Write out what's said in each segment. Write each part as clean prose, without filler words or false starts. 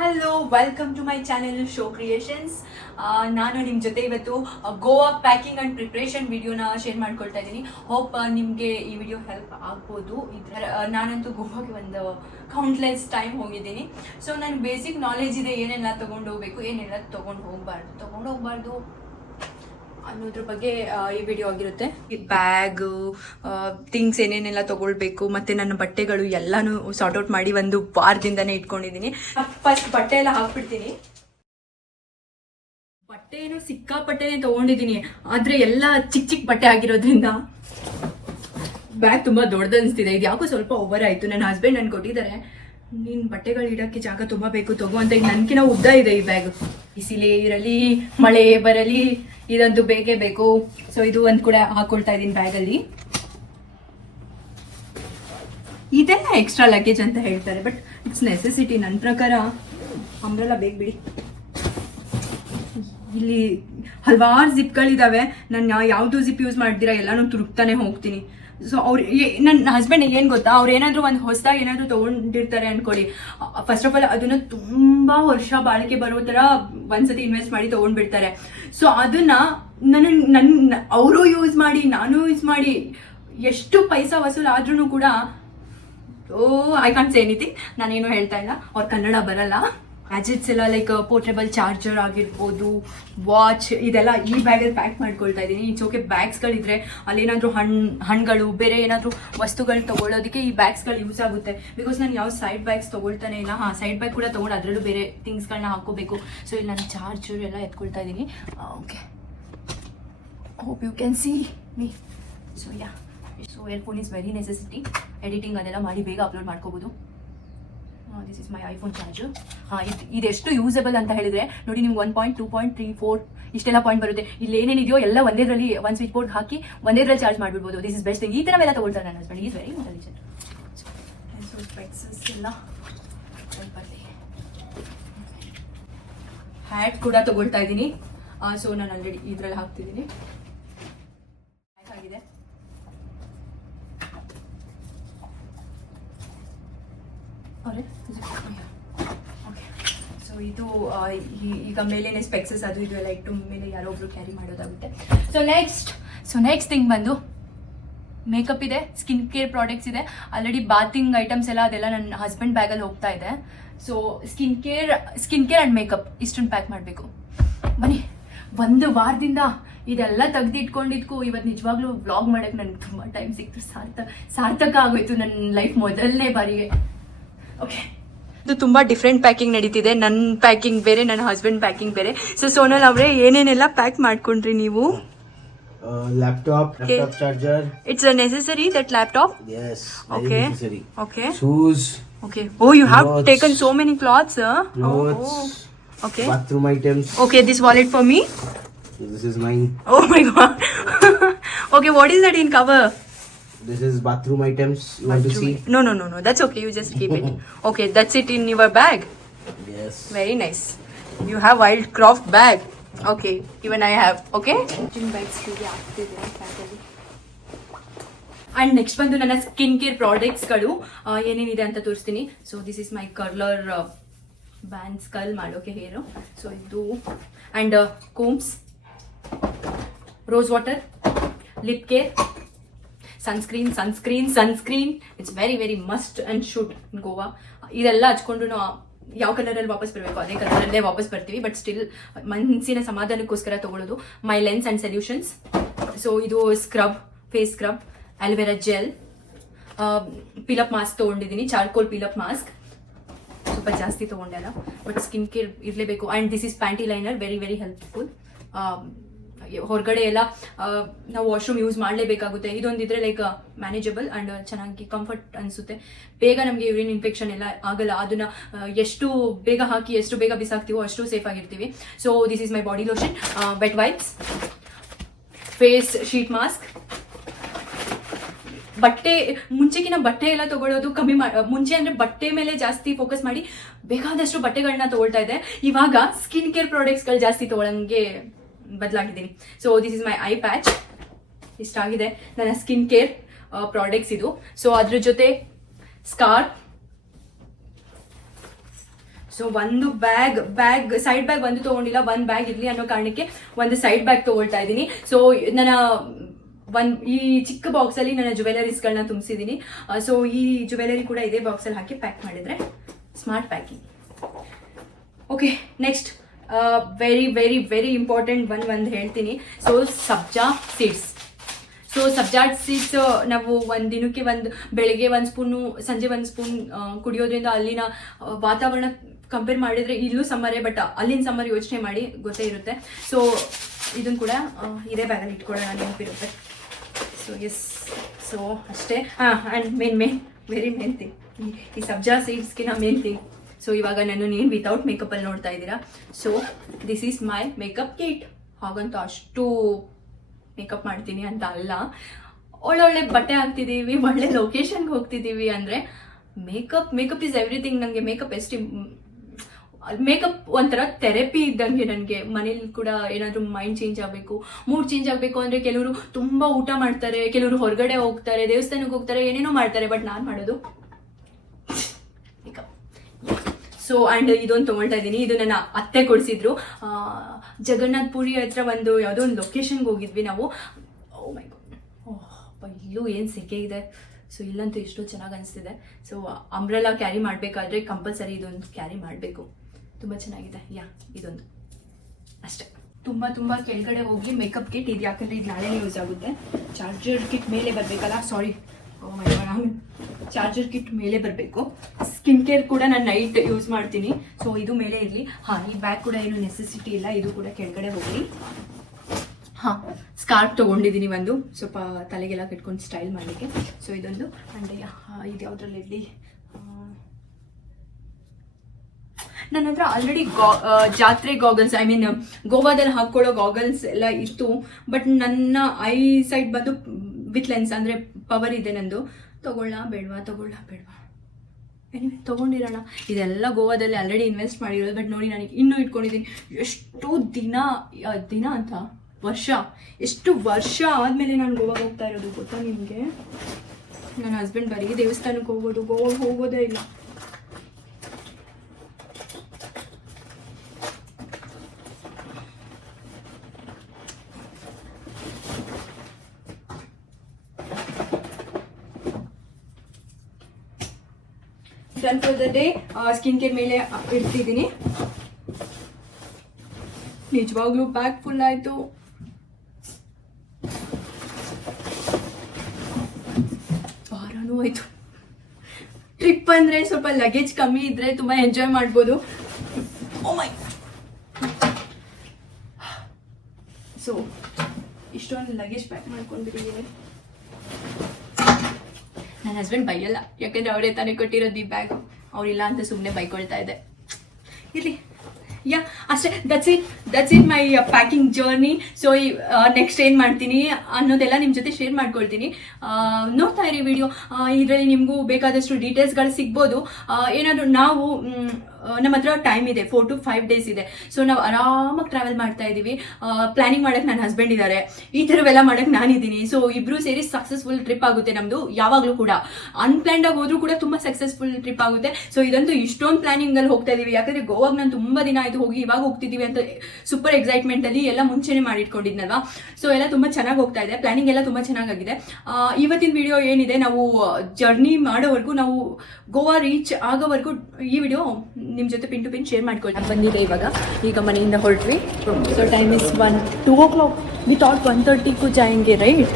Hello, welcome to my channel show creations. ನಾನು ನಿಮ್ಮ ಜೊತೆ ಇವತ್ತು ಗೋವಾ ಪ್ಯಾಕಿಂಗ್ ಆ್ಯಂಡ್ ಪ್ರಿಪ್ರೇಷನ್ ವಿಡಿಯೋನ ಶೇರ್ ಮಾಡ್ಕೊಳ್ತಾ ಇದ್ದೀನಿ. ಹೋಪ್ ನಿಮಗೆ ಈ ವಿಡಿಯೋ ಹೆಲ್ಪ್ ಆಗ್ಬೋದು. ನಾನಂತೂ ಗೋವಾಗೆ ಒಂದು ಕೌಂಟ್ಲೆಸ್ ಟೈಮ್ ಹೋಗಿದ್ದೀನಿ. ಸೊ ನನಗೆ ಬೇಸಿಕ್ ನಾಲೆಜ್ ಇದೆ, ಏನೆಲ್ಲ ತೊಗೊಂಡು ಹೋಗ್ಬೇಕು, ಏನೆಲ್ಲ ತೊಗೊಂಡು ಹೋಗಬಾರ್ದು ಅನ್ನೋದ್ರ ಬಗ್ಗೆ ಈ ವಿಡಿಯೋ ಆಗಿರುತ್ತೆ. ಬ್ಯಾಗು, ಥಿಂಗ್ಸ್ ಏನೇನೆಲ್ಲ ತೊಗೊಳ್ಬೇಕು, ಮತ್ತು ನನ್ನ ಬಟ್ಟೆಗಳು ಎಲ್ಲನೂ ಸಾರ್ಟ್ ಔಟ್ ಮಾಡಿ ಒಂದು ವಾರದಿಂದನೇ ಇಟ್ಕೊಂಡಿದ್ದೀನಿ. ಫಸ್ಟ್ ಬಟ್ಟೆ ಎಲ್ಲ ಹಾಕ್ಬಿಡ್ತೀನಿ. ಬಟ್ಟೆ ಏನು ಸಿಕ್ಕಾಪಟ್ಟೆನೇ ತೊಗೊಂಡಿದ್ದೀನಿ, ಆದರೆ ಎಲ್ಲ ಚಿಕ್ಕ ಚಿಕ್ಕ ಬಟ್ಟೆ ಆಗಿರೋದ್ರಿಂದ ಬ್ಯಾಗ್ ತುಂಬ ದೊಡ್ಡದು ಅನಿಸ್ತಿದೆ. ಇದು ಯಾಕೋ ಸ್ವಲ್ಪ ಓವರ್ ಆಯಿತು. ನನ್ನ ಹಸ್ಬೆಂಡ್ ನನ್ಗೆ ಕೊಟ್ಟಿದ್ದಾರೆ, ನೀನು ಬಟ್ಟೆಗಳು ಇಡೋಕ್ಕೆ ಜಾಗ ತುಂಬ ಬೇಕು ತಗೋ ಅಂತ. ಈಗ ನನಗಿನ ಉದ್ದ ಇದೆ ಈ ಬ್ಯಾಗ್. ಬಿಸಿಲೇ ಇರಲಿ, ಮಳೆ ಬರಲಿ, ಇದಂತೂ ಬೇಕೇ ಬೇಕು. ಸೊ ಇದು ಒಂದು ಕೂಡ ಹಾಕೊಳ್ತಾ ಇದ್ದೀನಿ ಬ್ಯಾಗಲ್ಲಿ. ಇದೆಲ್ಲ ಎಕ್ಸ್ಟ್ರಾ ಲಗೇಜ್ ಅಂತ ಹೇಳ್ತಾರೆ, ಬಟ್ ಇಟ್ಸ್ ನೆಸೆಸಿಟಿ. ನನ್ನ ಪ್ರಕಾರ ಅಂಬ್ರೆಲ್ಲ ಬೇಕು ಬಿಡಿ. ಇಲ್ಲಿ ಹಲವಾರು ಜಿಪ್ಗಳಿದ್ದಾವೆ. ನಾನು ಯಾವುದು ಜಿಪ್ ಯೂಸ್ ಮಾಡ್ದಿರಾ ಎಲ್ಲಾನು ತುರುಕ್ತಾನೆ ಹೋಗ್ತೀನಿ. ಸೊ ನನ್ನ ಹಸ್ಬೆಂಡ್ ಏನು ಗೊತ್ತಾ, ಅವ್ರು ಏನಾದರೂ ಒಂದು ಹೊಸದಾಗಿ ಏನಾದರೂ ತೊಗೊಂಡಿರ್ತಾರೆ ಅಂದ್ಕೊಳ್ಳಿ, ಫಸ್ಟ್ ಆಫ್ ಆಲ್ ಅದನ್ನು ತುಂಬ ವರ್ಷ ಬಾಳಿಕೆ ಬರೋ ಥರ ಒಂದ್ಸತಿ ಇನ್ವೆಸ್ಟ್ ಮಾಡಿ ತೊಗೊಂಡ್ಬಿಡ್ತಾರೆ. ಸೊ ಅದನ್ನು ಅವರು ಯೂಸ್ ಮಾಡಿ, ನಾನು ಯೂಸ್ ಮಾಡಿ, ಎಷ್ಟು ಪೈಸಾ ವಸೂಲ್ ಆದ್ರೂ ಕೂಡ ಐ ಕಾಂಟ್ ಸೇ ಎನಿಥಿಂಗ್. ನಾನೇನು ಹೇಳ್ತಾ ಇಲ್ಲ, ಅವ್ರ ಕನ್ನಡ ಬರಲ್ಲ. ಗ್ಯಾಜೆಟ್ಸ್ ಎಲ್ಲ ಲೈಕ್ ಪೋರ್ಟೇಬಲ್ ಚಾರ್ಜರ್ ಆಗಿರ್ಬೋದು, ವಾಚ್, ಇದೆಲ್ಲ ಈ ಬ್ಯಾಗಲ್ಲಿ ಪ್ಯಾಕ್ ಮಾಡ್ಕೊಳ್ತಾ ಇದ್ದೀನಿ. ಓಕೆ, ಬ್ಯಾಗ್ಸ್ಗಳಿದ್ರೆ ಅಲ್ಲೇನಾದರೂ ಹಣ್ಣುಗಳು, ಬೇರೆ ಏನಾದರೂ ವಸ್ತುಗಳು ತೊಗೊಳ್ಳೋದಕ್ಕೆ ಈ ಬ್ಯಾಗ್ಸ್ಗಳು ಯೂಸ್ ಆಗುತ್ತೆ. ಬಿಕಾಸ್ ನಾನು ಯಾವ ಸೈಡ್ ಬ್ಯಾಗ್ಸ್ ತೊಗೊಳ್ತಾನೆ ಇಲ್ಲ. ಸೈಡ್ ಬ್ಯಾಗ್ ಕೂಡ ತೊಗೊಂಡು ಅದರಲ್ಲೂ ಬೇರೆ ಥಿಂಗ್ಸ್ಗಳನ್ನ ಹಾಕೋಬೇಕು. ಸೊ ಇಲ್ಲಿ ನಾನು ಚಾರ್ಜರ್ ಎಲ್ಲ ಎತ್ಕೊಳ್ತಾ ಇದ್ದೀನಿ. Okay, hope you can see me. So earphone is very necessity. Editing ಅದೆಲ್ಲ ಮಾಡಿ ಬೇಗ ಅಪ್ಲೋಡ್ ಮಾಡ್ಕೋಬೋದು. This is my iPhone charger. ಇದೆಷ್ಟು ಯೂಸಬಲ್ ಅಂತ ಹೇಳಿದ್ರೆ ನೋಡಿ, ನಿಮ್ಗೆ 1 2 3 4 ಇಷ್ಟೆಲ್ಲ ಪಾಯಿಂಟ್ ಬರುತ್ತೆ. ಇಲ್ಲಿ ಏನೇನಿದೆಯೋ ಎಲ್ಲ ಒಂದೇದ್ರಲ್ಲಿ ಒಂದು ಸ್ವಿಚ್ ಬೋರ್ಡ್ ಹಾಕಿ ಒಂದೇದ್ರಲ್ಲಿ ಚಾರ್ಜ್ ಮಾಡಿಬಿಡ್ಬೋದು. This is best thing. ಈ ಥರವೆಲ್ಲ ತೊಗೊಳ್ತಾರೆ ನನ್ನ husband. Is very intelligent. So specs ಎಲ್ಲ ಬರಲಿ. ಹ್ಯಾಟ್ ಕೂಡ ತೊಗೊಳ್ತಾ ಇದ್ದೀನಿ. ಸೊ ನಾನು ಆಲ್ರೆಡಿ ಇದರಲ್ಲಿ ಹಾಕ್ತಿದ್ದೀನಿ. ಆಗಿದೆ. ಓಕೆ, ಸೊ ಇದು ಈಗ ಮೇಲೇನೆ ಸ್ಪೆಕ್ಸಸ್ ಅದು ಇದು ಎಲ್ಲ ಇಟ್ಟು ಮೇಲೆ ಯಾರೋ ಒಬ್ರು ಕ್ಯಾರಿ ಮಾಡೋದಾಗುತ್ತೆ. ಸೊ ನೆಕ್ಸ್ಟ್ ಥಿಂಗ್ ಬಂದು ಮೇಕಪ್ ಇದೆ, ಸ್ಕಿನ್ ಕೇರ್ ಪ್ರಾಡಕ್ಟ್ಸ್ ಇದೆ. ಆಲ್ರೆಡಿ ಬಾತಿಂಗ್ ಐಟಮ್ಸ್ ಎಲ್ಲ ಅದೆಲ್ಲ ನನ್ನ ಹಸ್ಬೆಂಡ್ ಬ್ಯಾಗಲ್ಲಿ ಹೋಗ್ತಾ ಇದೆ. So skin care and makeup ಇಷ್ಟನ್ನು ಪ್ಯಾಕ್ ಮಾಡಬೇಕು. ಬನ್ನಿ, ಒಂದು ವಾರದಿಂದ ಇದೆಲ್ಲ ತೆಗೆದಿಟ್ಕೊಂಡಿದ್ಕು ಇವತ್ತು ನಿಜವಾಗ್ಲೂ ವ್ಲಾಗ್ ಮಾಡೋಕ್ಕೆ ನನಗೆ ತುಂಬ ಟೈಮ್ ಸಿಕ್ತು. ಸಾರ್ಥಕ ಆಗೋಯ್ತು ನನ್ನ ಲೈಫ್ ಮೊದಲನೇ ಬಾರಿಗೆ. ಓಕೆ, ಇದು ತುಂಬ ಡಿಫ್ರೆಂಟ್ ಪ್ಯಾಕಿಂಗ್ ನಡೀತಿದೆ. ನನ್ನ ಪ್ಯಾಕಿಂಗ್ ಬೇರೆ, ನನ್ನ ಹಸ್ಬೆಂಡ್ ಪ್ಯಾಕಿಂಗ್ ಬೇರೆ. ಸೊ ಸೋನಲ್ ಅವರೇ, ಏನೇನೆಲ್ಲ ಪ್ಯಾಕ್ ಮಾಡ್ಕೊಂಡ್ರಿ ನೀವು? Laptop charger. It's a necessary, that laptop? Yes. Okay. Necessary. Okay. Shoes. Okay. Oh, you have Clothes. taken so many clothes, huh? Clothes. Oh. Okay. Bathroom items. Okay, this wallet for me? This is mine. Oh my god. Okay, what is that in cover? This is bathroom items. You want to see? No. That's okay. You just keep it. Okay, that's it in your bag. Yes. Very nice. You have Wildcraft bag. Okay, even I have. Okay. And next ಬಂದು ನನ್ನ skin care ಪ್ರಾಡಕ್ಟ್ಸ್ಗಳು ಏನೇನಿದೆ ಅಂತ ತೋರಿಸ್ತೀನಿ. So this is my curler bands, curl ಮಾಡೋಕೆ hair. So ಇದು and combs, rose water, lip care, sunscreen. It's very very must and should in Goa. ಇದೆಲ್ಲ ಹಚ್ಕೊಂಡು ಯಾವ ಕಲರಲ್ಲಿ ವಾಪಸ್ ಬರಬೇಕು ಅದೇ ಕಲರಲ್ಲೇ ವಾಪಸ್ ಬರ್ತೀವಿ. ಬಟ್ ಸ್ಟಿಲ್ ಮನಸ್ಸಿನ ಸಮಾಧಾನಕ್ಕೋಸ್ಕರ ತಗೊಳ್ಳೋದು. My lens and solutions. So ಇದು scrub, face scrub, aloe vera gel, peel off mask ತೊಗೊಂಡಿದ್ದೀನಿ, ಚಾರ್ಕೋಲ್ ಪಿಲಪ್ ಮಾಸ್ಕ್. ಸ್ವಲ್ಪ ಜಾಸ್ತಿ ತೊಗೊಂಡೆಲ್ಲ, ಬಟ್ ಸ್ಕಿನ್ ಕೇರ್ ಇರಲೇಬೇಕು. And this is panty liner, very very helpful. ಹೊರಗಡೆ ಎಲ್ಲ ನಾವು ವಾಶ್ರೂಮ್ ಯೂಸ್ ಮಾಡಲೇಬೇಕಾಗುತ್ತೆ. ಇದೊಂದಿದ್ರೆ ಲೈಕ್ ಮ್ಯಾನೇಜಬಲ್ ಆ್ಯಂಡ್ ಚೆನ್ನಾಗಿ ಕಂಫರ್ಟ್ ಅನಿಸುತ್ತೆ. ಬೇಗ ನಮಗೆ ಯೂರಿನ್ ಇನ್ಫೆಕ್ಷನ್ ಎಲ್ಲ ಆಗಲ್ಲ. ಅದನ್ನು ಎಷ್ಟು ಬೇಗ ಹಾಕಿ ಎಷ್ಟು ಬೇಗ ಬಿಸಾಕ್ತೀವೋ ಅಷ್ಟು ಸೇಫ್ ಆಗಿರ್ತೀವಿ. So this is my body lotion, wet wipes, face sheet mask. ಬಟ್ಟೆ ಮುಂಚೆಗಿನ ಬಟ್ಟೆ ಎಲ್ಲ ತಗೊಳ್ಳೋದು ಕಮ್ಮಿ ಮುಂಚೆ ಅಂದರೆ ಬಟ್ಟೆ ಮೇಲೆ ಜಾಸ್ತಿ ಫೋಕಸ್ ಮಾಡಿ ಬೇಕಾದಷ್ಟು ಬಟ್ಟೆಗಳನ್ನ ತಗೊಳ್ತಾ ಇದೆ. ಇವಾಗ ಸ್ಕಿನ್ ಕೇರ್ ಪ್ರಾಡಕ್ಟ್ಸ್ಗಳು ಜಾಸ್ತಿ ತಗೊಳ್ಳಂಗೆ ಬದಲಾಗಿದ್ದೀನಿ. So this is my eye patch. ಇಷ್ಟಾಗಿದೆ ನನ್ನ ಸ್ಕಿನ್ ಕೇರ್ ಪ್ರಾಡಕ್ಟ್ಸ್ ಇದು. ಸೊ ಅದ್ರ ಜೊತೆ ಸ್ಕಾರ್ಫ್, ಸೊ ಒಂದು ಬ್ಯಾಗ್ ಸೈಡ್ ಬ್ಯಾಗ್ ಒಂದು ತೊಗೊಂಡಿಲ್ಲ, ಒಂದು ಬ್ಯಾಗ್ ಇರಲಿ ಅನ್ನೋ ಕಾರಣಕ್ಕೆ ಒಂದು ಸೈಡ್ ಬ್ಯಾಗ್ ತೊಗೊಳ್ತಾ ಇದ್ದೀನಿ. ಸೊ ನನ್ನ ಈ ಚಿಕ್ಕ ಬಾಕ್ಸಲ್ಲಿ ನನ್ನ ಜ್ಯುವೆಲರೀಸ್ಗಳನ್ನ ತುಂಬಿಸಿದ್ದೀನಿ. ಸೊ ಈ ಜ್ಯುವೆಲರಿ ಕೂಡ ಇದೇ ಬಾಕ್ಸಲ್ಲಿ ಹಾಕಿ ಪ್ಯಾಕ್ ಮಾಡಿದರೆ smart packing. Okay, next very very very important ಒಂದು ಹೇಳ್ತೀನಿ. ಸೊ ಸಬ್ಜಾ ಸೀಡ್ಸ್. ಸೊ ಸಬ್ಜಾ ಸೀಡ್ಸ್ ನಾವು ಒಂದು ದಿನಕ್ಕೆ ಬೆಳಿಗ್ಗೆ 1 ಸ್ಪೂನು, ಸಂಜೆ 1 ಸ್ಪೂನ್ ಕುಡಿಯೋದ್ರಿಂದ ಅಲ್ಲಿನ ವಾತಾವರಣ ಕಂಪೇರ್ ಮಾಡಿದರೆ ಇಲ್ಲೂ ಸಮ್ಮರೇ, ಬಟ್ ಅಲ್ಲಿನ ಸಮ್ಮರ್ ಯೋಚನೆ ಮಾಡಿ ಗೊತ್ತೇ ಇರುತ್ತೆ. ಸೊ ಇದನ್ನು ಕೂಡ ಇದೇ ಬ್ಯಾಗಲ್ಲಿ ಇಟ್ಕೊಳ್ಳೋಣ, ನೆನಪಿರುತ್ತೆ. ಸೊ ಎಸ್, ಸೊ ಅಷ್ಟೇ. ಆ್ಯಂಡ್ ವೆರಿ ಮೇನ್ ಥಿಂಗ್, ಈ ಸಬ್ಜಾ ಸೀಡ್ಸ್ಗಿನ ಮೇನ್ ಥಿಂಗ್. ಸೊ ಇವಾಗ ನಾನು ಏನು ವಿತೌಟ್ ಮೇಕಪ್ಪಲ್ಲಿ ನೋಡ್ತಾ ಇದ್ದೀರಾ. So this is my makeup kit. ಹಾಗಂತ ಅಷ್ಟು ಮೇಕಪ್ ಮಾಡ್ತೀನಿ ಅಂತ ಅಲ್ಲ, ಒಳ್ಳೊಳ್ಳೆ ಬಟ್ಟೆ ಹಾಕ್ತಿದ್ದೀವಿ, ಒಳ್ಳೆ ಲೊಕೇಶನ್ಗೆ ಹೋಗ್ತಿದ್ದೀವಿ ಅಂದರೆ ಮೇಕಪ್ ಈಸ್ ಎವ್ರಿಥಿಂಗ್. ನನಗೆ ಮೇಕಪ್ ಒಂಥರ ಥೆರಪಿ ಇದ್ದಂಗೆ. ನನಗೆ ಮನೇಲಿ ಕೂಡ ಏನಾದರೂ ಮೈಂಡ್ ಚೇಂಜ್ ಆಗಬೇಕು, ಮೂಡ್ ಚೇಂಜ್ ಆಗಬೇಕು ಅಂದರೆ ಕೆಲವರು ತುಂಬ ಊಟ ಮಾಡ್ತಾರೆ, ಕೆಲವರು ಹೊರಗಡೆ ಹೋಗ್ತಾರೆ, ದೇವಸ್ಥಾನಕ್ಕೆ ಹೋಗ್ತಾರೆ, ಏನೇನೋ ಮಾಡ್ತಾರೆ, ಬಟ್ ನಾನು ಮಾಡೋದು ಮೇಕಪ್. ಸೊ ಆ್ಯಂಡ್ ಇದೊಂದು ತೊಗೊಳ್ತಾ ಇದ್ದೀನಿ. ಇದು ನನ್ನ ಅತ್ತೆ ಕೊಡಿಸಿದ್ರು. ಜಗನ್ನಾಥ್ ಪುರಿ ಹತ್ರ ಯಾವುದೋ ಒಂದು ಲೊಕೇಶನ್ಗೆ ಹೋಗಿದ್ವಿ ನಾವು. ಓ ಮೈ ಗಾಡ್, ಇಲ್ಲೂ ಏನು ಸೆಕೆ ಇದೆ. ಸೊ ಇಲ್ಲಂತೂ ಎಷ್ಟೋ ಚೆನ್ನಾಗಿ ಅನಿಸ್ತಿದೆ. ಸೊ ಅಂಬ್ರೆಲಾ ಕ್ಯಾರಿ ಮಾಡಬೇಕಾದ್ರೆ ಕಂಪಲ್ಸರಿ ಇದೊಂದು ಕ್ಯಾರಿ ಮಾಡಬೇಕು. ತುಂಬ ಚೆನ್ನಾಗಿದೆ. ಇದೊಂದು ಅಷ್ಟೇ. ತುಂಬ ಕೆಳಗಡೆ ಹೋಗಿ ಮೇಕಪ್ ಕಿಟ್ ಇದು, ಯಾಕಂದರೆ ಇದು ನಾಳೆನೇ ಯೂಸ್ ಆಗುತ್ತೆ. ಚಾರ್ಜರ್ ಕಿಟ್ ಮೇಲೆ ಬರಬೇಕಲ್ಲ, ಸಾರಿ, ಚಾರ್ಜರ್ ಕಿಟ್ ಮೇಲೆ ಬರಬೇಕು. ಸ್ಕಿನ್ ಕೇರ್ ಕೂಡ ನಾನು ನೈಟ್ ಯೂಸ್ ಮಾಡ್ತೀನಿ. ಸೊ ಇದು ಮೇಲೆ ಇರಲಿ. ಈ ಬ್ಯಾಗ್ ಕೂಡ ಏನು ನೆಸೆಸಿಟಿ ಇಲ್ಲ, ಇದು ಕೂಡ ಕೆಳಗಡೆ ಹೋಗಲಿ. ಸ್ಕಾರ್ಫ್ ತೊಗೊಂಡಿದ್ದೀನಿ ಒಂದು, ಸ್ವಲ್ಪ ತಲೆಗೆಲ್ಲ ಕಟ್ಕೊಂಡು ಸ್ಟೈಲ್ ಮಾಡಲಿಕ್ಕೆ. ಸೊ ಇದೊಂದು. ಆ್ಯಂಡ್ ಇದು ಯಾವುದ್ರಲ್ಲಿ ಇರಲಿ. ನನ್ನ ಹತ್ರ ಆಲ್ರೆಡಿ ಜಾತ್ರೆ ಗಾಗಲ್ಸ್, ಐ ಮೀನ್ ಗೋವಾದಲ್ಲಿ ಹಾಕ್ಕೊಳ್ಳೋ ಗಾಗಲ್ಸ್ ಎಲ್ಲ ಇತ್ತು, ಬಟ್ ನನ್ನ ಐ ಸೈಡ್ ಬಂದು ವಿತ್ ಲೆನ್ಸ್, ಅಂದರೆ ಪವರ್ ಇದೆ ನಂದು. ತಗೊಳ್ಳಾ ಬೇಡವಾ ಎನಿವೆ ತೊಗೊಂಡಿರೋಣ. ಇದೆಲ್ಲ ಗೋವಾದಲ್ಲಿ ಆಲ್ರೆಡಿ ಇನ್ವೆಸ್ಟ್ ಮಾಡಿರೋದು, ಬಟ್ ನೋಡಿ ನನಗೆ ಇನ್ನೂ ಇಟ್ಕೊಂಡಿದ್ದೀನಿ. ಎಷ್ಟು ದಿನ ಅಂತ ಎಷ್ಟು ವರ್ಷ ಆದಮೇಲೆ ನಾನು ಗೋವಾಗೆ ಹೋಗ್ತಾ ಇರೋದು ಗೊತ್ತಾ ನಿಮಗೆ. ನನ್ನ ಹಸ್ಬೆಂಡ್ ಬರೀ ದೇವಸ್ಥಾನಕ್ಕೆ ಹೋಗೋದು, ಗೋವಾಗೆ ಹೋಗೋದೇ ಇಲ್ಲ. Done for the day. Skin care ಮೇಲೆ ಇಡ್ತಿದ್ದೀನಿ. ನಿಜವಾಗ್ಲೂ ಬ್ಯಾಗ್ ಫುಲ್ ಆಯಿತು. ವಾರನೂ ಆಯಿತು. ಟ್ರಿಪ್ ಅಂದರೆ ಸ್ವಲ್ಪ ಲಗೇಜ್ ಕಮ್ಮಿ ಇದ್ದರೆ ತುಂಬ ಎಂಜಾಯ್ ಮಾಡ್ಬೋದು. ಓ ಮೈ. ಸೊ ಇಷ್ಟೊಂದು ಲಗೇಜ್ ಪ್ಯಾಕ್ ಮಾಡ್ಕೊಂಡಿದ್ದೀನಿ. ನನ್ನ ಹಸ್ಬೆಂಡ್ ಬೈಯಲ್ಲ, ಯಾಕಂದರೆ ಅವರೇ ತಾನೇ ಕೊಟ್ಟಿರೋದು ಈ ಬ್ಯಾಗು. ಅವರಿಲ್ಲ ಅಂತ ಸುಮ್ಮನೆ ಬೈಕೊಳ್ತಾ ಇದೆ. ಇರಲಿ, ಅಷ್ಟೇ. That's it my packing journey. So next ಏನು ಮಾಡ್ತೀನಿ ಅನ್ನೋದೆಲ್ಲ ನಿಮ್ಮ ಜೊತೆ ಶೇರ್ ಮಾಡ್ಕೊಳ್ತೀನಿ. ನೋಡ್ತಾ ಇರಿ ವಿಡಿಯೋ. ಇದರಲ್ಲಿ ನಿಮಗೂ ಬೇಕಾದಷ್ಟು ಡೀಟೇಲ್ಸ್ಗಳು ಸಿಗ್ಬೋದು. ಏನಾದರೂ ನಾವು ನಮ್ಮ ಹತ್ರ ಟೈಮ್ ಇದೆ, 4 to 5 days ಇದೆ. ಸೊ ನಾವು ಆರಾಮಾಗಿ ಟ್ರಾವೆಲ್ ಮಾಡ್ತಾ ಇದ್ದೀವಿ. ಪ್ಲಾನಿಂಗ್ ಮಾಡೋಕ್ಕೆ ನನ್ನ ಹಸ್ಬೆಂಡ್ ಇದ್ದಾರೆ, ಈ ಥರವೆಲ್ಲ ಮಾಡೋಕ್ಕೆ ನಾನಿದ್ದೀನಿ. ಸೊ ಇಬ್ಬರು ಸೇರಿ ಸಕ್ಸಸ್ಫುಲ್ ಟ್ರಿಪ್ ಆಗುತ್ತೆ ನಮ್ಮದು. ಯಾವಾಗಲೂ ಕೂಡ ಅನ್ಪ್ಲಾನ್ಡಾಗಿ ಹೋದ್ರೂ ಕೂಡ ತುಂಬ ಸಕ್ಸಸ್ಫುಲ್ ಟ್ರಿಪ್ ಆಗುತ್ತೆ. ಸೊ ಇದಂತೂ ಇಷ್ಟೊಂದು ಪ್ಲಾನಿಂಗಲ್ಲಿ ಹೋಗ್ತಾ ಇದ್ದೀವಿ, ಯಾಕಂದರೆ ಗೋವಾಗೆ ನಾನು ತುಂಬ ದಿನ ಆಯಿತು ಹೋಗಿ, ಇವಾಗ ಹೋಗ್ತಿದ್ದೀವಿ ಅಂತ ಸೂಪರ್ ಎಕ್ಸೈಟ್ಮೆಂಟಲ್ಲಿ ಎಲ್ಲ ಮುಂಚೆನೇ ಮಾಡಿಟ್ಕೊಂಡಿದ್ನಲ್ವಾ. ಸೊ ಎಲ್ಲ ತುಂಬ ಚೆನ್ನಾಗಿ ಹೋಗ್ತಾ ಇದೆ, ಪ್ಲಾನಿಂಗ್ ಎಲ್ಲ ತುಂಬ ಚೆನ್ನಾಗಿದೆ. ಇವತ್ತಿನ ವಿಡಿಯೋ ಏನಿದೆ, ನಾವು ಜರ್ನಿ ಮಾಡೋವರೆಗೂ, ನಾವು ಗೋವಾ ರೀಚ್ ಆಗೋವರೆಗೂ ಈ ವಿಡಿಯೋ ನಿಮ್ಮ ಜೊತೆ ಪಿನ್ ಟು ಪಿನ್ ಶೇರ್ ಮಾಡ್ಕೊಳ್ತೀನಿ. ಬಂದಿದೆ ಈಗ ಮನೆಯಿಂದ ಹೊರಟ್ವಿ. So time is 2 o'clock. We thought 1:30 को जाएंगे, राइट?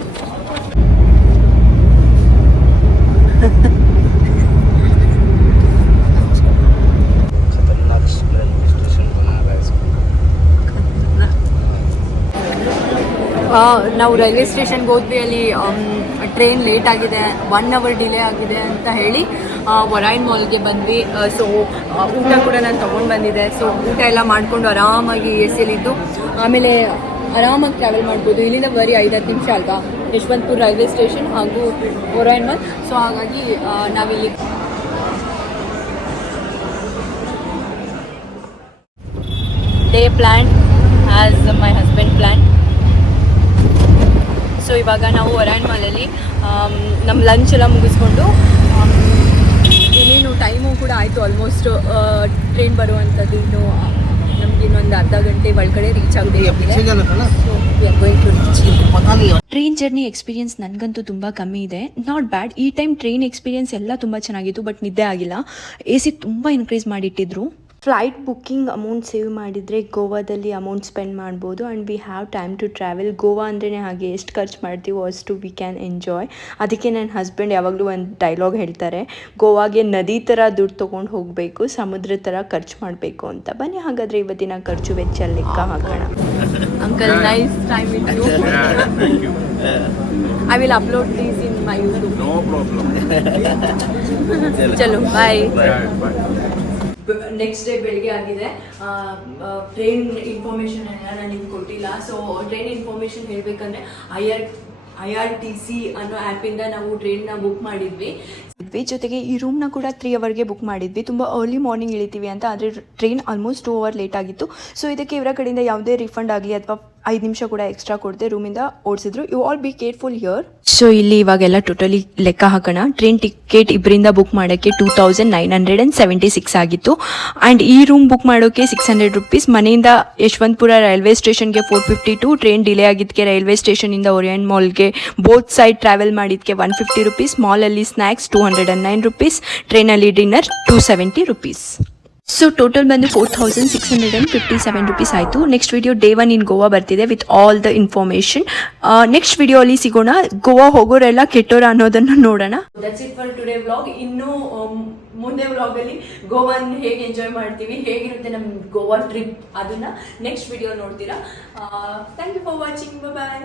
ನಾವು ರೈಲ್ವೆ ಸ್ಟೇಷನ್ಗೆ ಹೋದ್ವಿ. ಅಲ್ಲಿ ಟ್ರೈನ್ ಲೇಟ್ ಆಗಿದೆ, 1 hour ಡಿಲೇ ಆಗಿದೆ ಅಂತ ಹೇಳಿ ಒರೈನ್ ಮಾಲ್ಗೆ ಬಂದ್ವಿ. ಸೊ ಊಟ ಕೂಡ ನಾನು ತೊಗೊಂಡು ಬಂದಿದ್ದೆ. ಸೊ ಊಟ ಎಲ್ಲ ಮಾಡಿಕೊಂಡು ಆರಾಮಾಗಿ AC-ಯಲ್ಲಿದ್ದು ಆಮೇಲೆ ಆರಾಮಾಗಿ ಟ್ರಾವೆಲ್ ಮಾಡ್ಬೋದು. ಇಲ್ಲಿಂದ ಬರೀ 5-10 ನಿಮಿಷ ಅಲ್ವಾ ಯಶವಂತಪುರ ರೈಲ್ವೆ ಸ್ಟೇಷನ್ ಹಾಗೂ ಒರೈನ್ ಮಾಲ್. ಸೊ ಹಾಗಾಗಿ ನಾವಿಲ್ಲಿ day plan as my husband plan. So ಇವಾಗ ನಾವು ಒರೈನ್ ಮಾಲಲ್ಲಿ ನಮ್ಮ ಲಂಚ್ ಎಲ್ಲ ಮುಗಿಸ್ಕೊಂಡು ಇನ್ನೇನು ಟೈಮು ಕೂಡ ಆಯಿತು ಆಲ್ಮೋಸ್ಟ್ ಟ್ರೈನ್ ಬರುವಂಥದ್ದು. ಇನ್ನು ನಮ್ಗೆ ಇನ್ನೊಂದು ಅರ್ಧ ಗಂಟೆ ಒಳಗಡೆ ರೀಚ್ ಆಗಬೇಕು. ಟ್ರೈನ್ ಜರ್ನಿ ಎಕ್ಸ್ಪೀರಿಯನ್ಸ್ ನನಗಂತೂ ತುಂಬ ಕಮ್ಮಿ ಇದೆ. Not bad. ಈ ಟೈಮ್ ಟ್ರೈನ್ ಎಕ್ಸ್ಪೀರಿಯನ್ಸ್ ಎಲ್ಲ ತುಂಬ ಚೆನ್ನಾಗಿತ್ತು, ಬಟ್ ನಿದ್ದೆ ಆಗಿಲ್ಲ. AC ತುಂಬ ಇನ್ಕ್ರೀಸ್ ಮಾಡಿಟ್ಟಿದ್ರು. ಫ್ಲೈಟ್ ಬುಕ್ಕಿಂಗ್ ಅಮೌಂಟ್ ಸೇವ್ ಮಾಡಿದರೆ ಗೋವಾದಲ್ಲಿ ಅಮೌಂಟ್ ಸ್ಪೆಂಡ್ ಮಾಡ್ಬೋದು. And we have time to travel. Goa ಅಂದ್ರೇ ಹಾಗೆ, ಎಷ್ಟು ಖರ್ಚು ಮಾಡ್ತೀವೋ ಅಷ್ಟು ವಿ ಕ್ಯಾನ್ ಎಂಜಾಯ್. ಅದಕ್ಕೆ ನನ್ನ ಹಸ್ಬೆಂಡ್ ಯಾವಾಗಲೂ ಒಂದು ಡೈಲಾಗ್ ಹೇಳ್ತಾರೆ, ಗೋವಾಗೆ ನದಿ ಥರ ದುಡ್ಡು ತೊಗೊಂಡು ಹೋಗಬೇಕು, ಸಮುದ್ರ ಥರ ಖರ್ಚು ಮಾಡಬೇಕು ಅಂತ. ಬನ್ನಿ ಹಾಗಾದರೆ ಇವತ್ತಿನ ಖರ್ಚು ವೆಚ್ಚ ಲೆಕ್ಕ ಹಾಕೋಣ. Uncle, nice time with you. I will upload these in my YouTube. No problem. ಚಲೋ ಬಾಯ್. Bye. ನೆಕ್ಸ್ಟ್ ಡೇ ಬೆಳಿಗ್ಗೆ ಆಗಿದೆ. ಟ್ರೈನ್ ಇನ್ಫಾರ್ಮೇಷನ್ ಎಲ್ಲ ನಾನು ನಿಮ್ಗೆ ಕೊಟ್ಟಿಲ್ಲ. ಸೊ ಟ್ರೈನ್ ಇನ್ಫಾರ್ಮೇಷನ್ ಹೇಳಬೇಕಂದ್ರೆ IRTC ಅನ್ನೋ ಆ್ಯಪಿಂದ ನಾವು ಟ್ರೈನ್ನ ಬುಕ್ ಮಾಡಿದ್ವಿ. ಜೊತೆಗೆ ಈ ರೂಮ್ನ ಕೂಡ 3 ಅವರ್ಗೆ ಬುಕ್ ಮಾಡಿದ್ವಿ. ತುಂಬ ಅರ್ಲಿ ಮಾರ್ನಿಂಗ್ ಇಳಿತೀವಿ ಅಂತ, ಆದರೆ ಟ್ರೈನ್ ಆಲ್ಮೋಸ್ಟ್ 2 ಅವರ್ ಲೇಟ್ ಆಗಿತ್ತು. ಸೊ ಇದಕ್ಕೆ ಇವರ ಕಡೆಯಿಂದ ಯಾವುದೇ ರಿಫಂಡ್ ಆಗಲಿ ಅಥವಾ 5 ನಿಮಿಷ ಕೂಡ ಎಕ್ಸ್ಟ್ರಾ ಕೊಡದೆ ರೂಮಿಂದ ಓಡಿಸಿದ್ರು. You all be careful here. So ಇಲ್ಲಿ ಇವಾಗೆಲ್ಲ ಟೋಟಲಿ ಲೆಕ್ಕ ಹಾಕೋಣ. ಟ್ರೈನ್ ಟಿಕೆಟ್ ಇಬ್ಬರಿಂದ ಬುಕ್ ಮಾಡೋಕ್ಕೆ 2976 ಆಗಿತ್ತು. ಆ್ಯಂಡ್ ಈ ರೂಮ್ ಬುಕ್ ಮಾಡೋಕ್ಕೆ 600 rupees. ಮನೆಯಿಂದ ಯಶವಂತಪುರ ರೈಲ್ವೆ ಸ್ಟೇಷನ್ಗೆ 452. ಟ್ರೈನ್ ಡಿಲೇ ಆಗಿದ್ದಕ್ಕೆ ರೈಲ್ವೆ ಸ್ಟೇಷನಿಂದ ಓರಿಯಂಟ್ ಮಾಲ್ಗೆ ಬೋತ್ ಸೈಡ್ ಟ್ರಾವೆಲ್ ಮಾಡಿದ್ದಕ್ಕೆ 150 rupees. ಮಾಲಲ್ಲಿ ಸ್ನ್ಯಾಕ್ಸ್ 209 rupees. ಟ್ರೈನಲ್ಲಿ ಡಿನ್ನರ್ 270 rupees. ಸೊ ಟೋಟಲ್ ಬಂದು 4657 rupees ಆಯಿತು. Next video day 1 in Goa ಬರ್ತಿದೆ with all the information. Next video ಅಲ್ಲಿ ಸಿಗೋಣ. ಗೋವಾ ಹೋಗೋರೆಲ್ಲ ಕೆಟ್ಟೋರ ಅನ್ನೋದನ್ನು ನೋಡೋಣ. That's it for today vlog. ಇನ್ನು ಮುಂದೆ ವ್ಲಾಗಲ್ಲಿ ಗೋವಾನ್ ಹೇಗೆ ಎಂಜಾಯ್ ಮಾಡ್ತೀವಿ, ಹೇಗಿರುತ್ತೆ ನಮ್ಮ ಗೋವಾ ಟ್ರಿಪ್, ಅದನ್ನ ನೆಕ್ಸ್ಟ್ ವಿಡಿಯೋ ನೋಡ್ತೀರಾ. Thank you for watching. Bye.